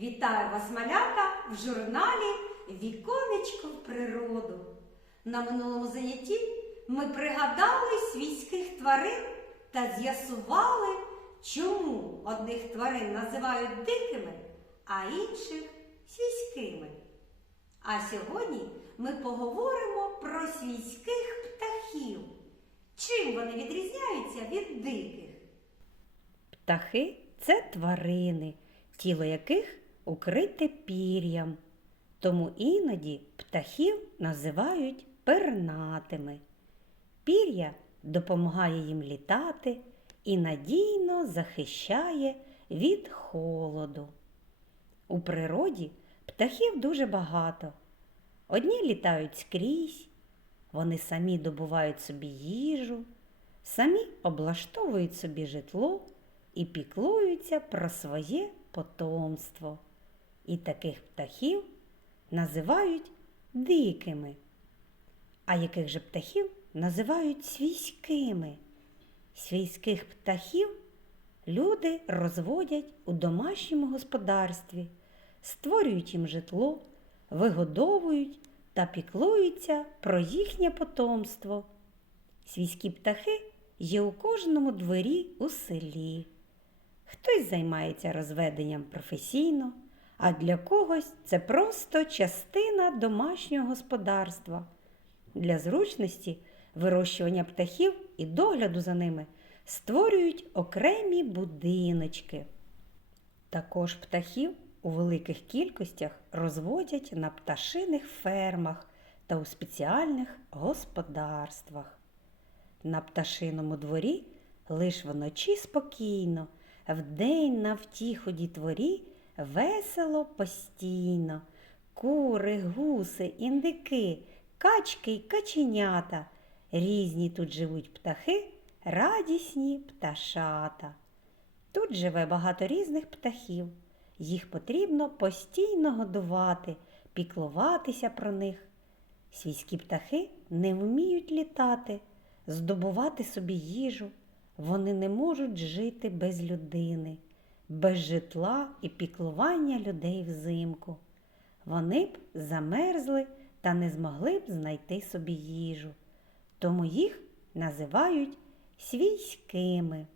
Вітаю вас, малята, в журналі Віконечко в природу. На минулому занятті ми пригадали свійських тварин та з'ясували, чому одних тварин називають дикими, а інших свійськими. А сьогодні ми поговоримо про свійських птахів. Чим вони відрізняються від диких? Птахи це тварини, тіло яких укрите пір'ям. Тому іноді птахів називають пернатими. Пір'я допомагає їм літати і надійно захищає від холоду. У природі птахів дуже багато. Одні літають скрізь, вони самі добувають собі їжу, самі облаштовують собі житло і піклуються про своє потомство. І таких птахів називають дикими. А яких же птахів називають свійськими? Свійських птахів люди розводять у домашньому господарстві, створюють їм житло, вигодовують та піклуються про їхнє потомство. Свійські птахи є у кожному дворі у селі. Хтось займається розведенням професійно, а для когось це просто частина домашнього господарства. Для зручності вирощування птахів і догляду за ними створюють окремі будиночки. Також птахів у великих кількостях розводять на пташиних фермах та у спеціальних господарствах. На пташиному дворі лиш вночі спокійно, вдень на втіху дітворі весело постійно. Кури, гуси, індики, качки й каченята. Різні тут живуть птахи, радісні пташата. Тут живе багато різних птахів. Їх потрібно постійно годувати, піклуватися про них. Свійські птахи не вміють літати, здобувати собі їжу. Вони не можуть жити без людини, без житла і піклування людей взимку. Вони б замерзли та не змогли б знайти собі їжу. Тому їх називають свійськими.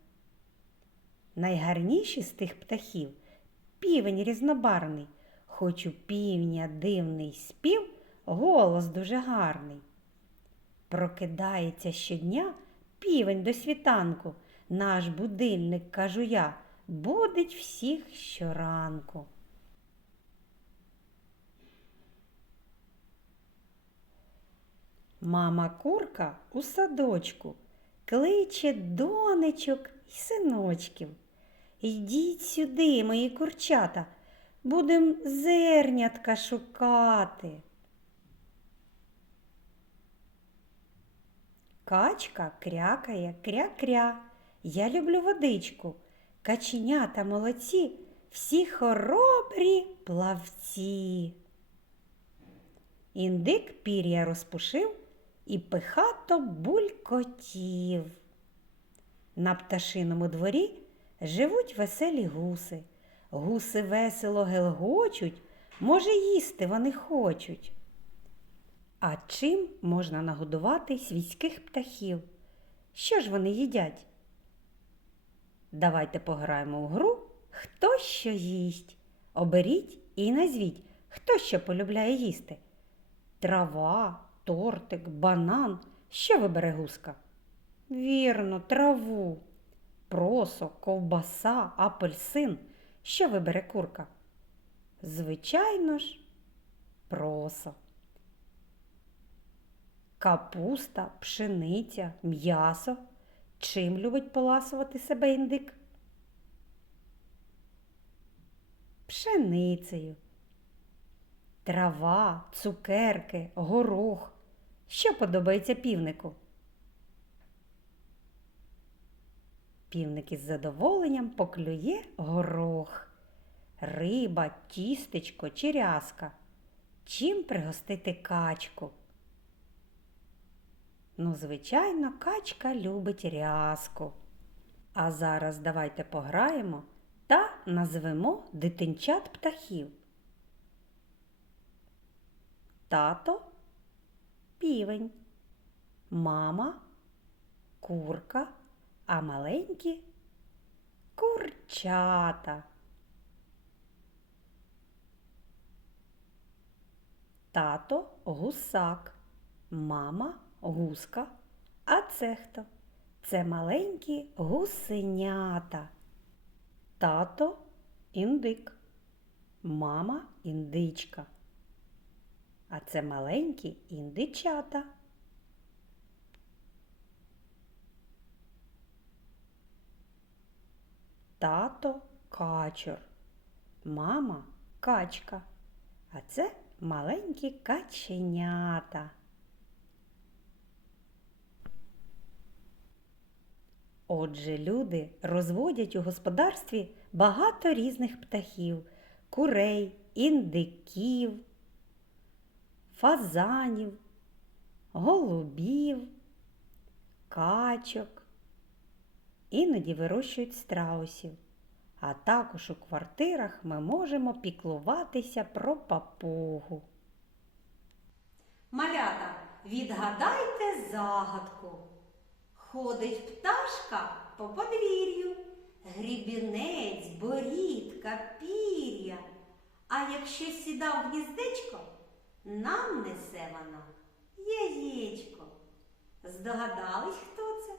Найгарніші з тих птахів півень різнобарний, хоч у півня дивний спів, голос дуже гарний. Прокидається щодня півень до світанку, наш будильник, кажу я, будить всіх щоранку. Мама курка у садочку кличе донечок й синочків. Йдіть сюди, мої курчата, будем зернятка шукати. Качка крякає кря-кря. Я люблю водичку. Каченята молодці, всі хоробрі плавці. Індик пір'я розпушив і пихато булькотів. На пташиному дворі живуть веселі гуси. Гуси весело гелгочуть, може, їсти вони хочуть. А чим можна нагодувати свійських птахів? Що ж вони їдять? Давайте пограємо в гру Хто що їсть. Оберіть і назвіть, хто що полюбляє їсти. Трава, тортик, банан. Що вибере гуска? Вірно, траву. Просо, ковбаса, апельсин. Що вибере курка? Звичайно ж, просо. Капуста, пшениця, м'ясо. Чим любить поласувати себе індик? Пшеницею. Трава, цукерки, горох. Що подобається півнику? Півник із задоволенням поклює горох, риба, тістечко чи. Чим пригостити качку? Ну, звичайно, качка любить рязку. А зараз давайте пограємо та назвемо дитинчат птахів. Тато півень, мама курка, а маленькі курчата. Тато гусак, мама гуска. А це хто? Це маленькі гусенята. Тато індик, мама індичка. А це маленькі індичата. Тато качур, мама качка. А це маленькі каченята. Отже, люди розводять у господарстві багато різних птахів, курей, індиків, фазанів, голубів, качок. Іноді вирощують страусів. А також у квартирах ми можемо піклуватися про папугу. Малята, відгадайте загадку. Ходить пташка по подвір'ю, грібінець, борідка, пір'я. А якщо сіда в гніздечко, нам несе вона яєчко. Здогадались, хто це?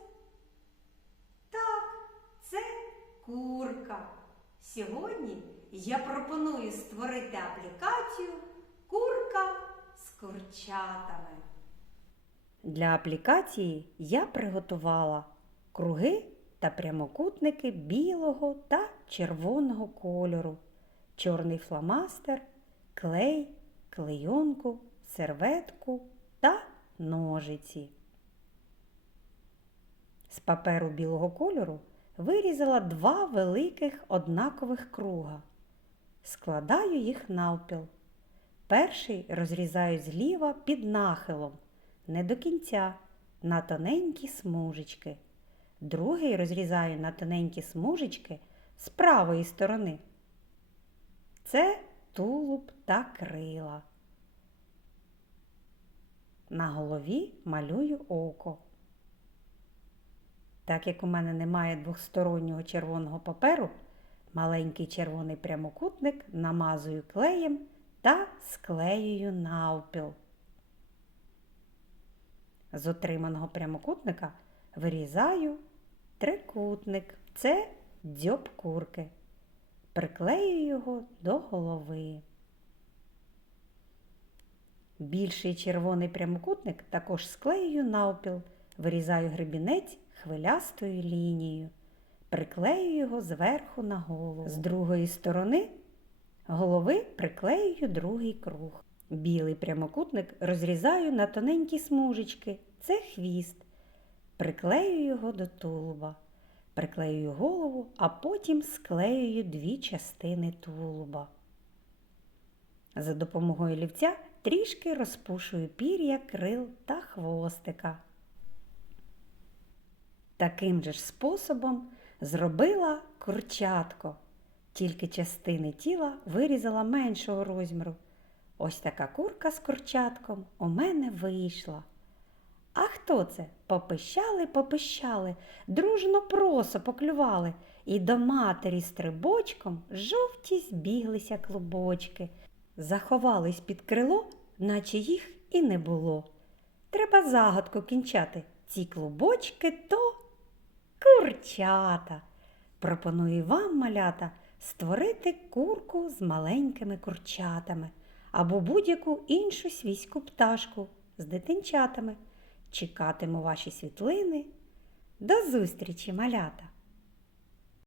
Так, це курка. Сьогодні я пропоную створити аплікацію Курка з курчатами. Для аплікації я приготувала круги та прямокутники білого та червоного кольору, чорний фломастер, клей, клейонку, серветку та ножиці. З паперу білого кольору вирізала два великих однакових круга. Складаю їх навпіл. Перший розрізаю зліва під нахилом, не до кінця, на тоненькі смужечки. Другий розрізаю на тоненькі смужечки з правої сторони. Це тулуб та крила. На голові малюю око. Так як у мене немає двохстороннього червоного паперу, маленький червоний прямокутник намазую клеєм та склеюю навпіл. З отриманого прямокутника вирізаю трикутник. Це дзьоб курки. Приклею його до голови. Більший червоний прямокутник також склеюю навпіл, вирізаю гребінець хвилястою лінією, приклею його зверху на голову. З другої сторони голови приклеюю другий круг. Білий прямокутник розрізаю на тоненькі смужечки. Це хвіст. Приклею його до тулуба. Приклеюю голову, а потім склеюю дві частини тулуба. За допомогою олівця трішки розпушую пір'я, крил та хвостика. Таким же ж способом зробила курчатко, тільки частини тіла вирізала меншого розміру. Ось така курка з курчатком у мене вийшла. А хто це? Попищали, попищали, дружно просо поклювали, і до матері стрибочком жовті збіглися клубочки, заховались під крило, наче їх і не було. Треба загадку кінчати. Ці клубочки то курчата. Пропоную вам, малята, створити курку з маленькими курчатами або будь-яку іншу свійську пташку з дитинчатами. Чекатиму ваші світлини. До зустрічі, малята!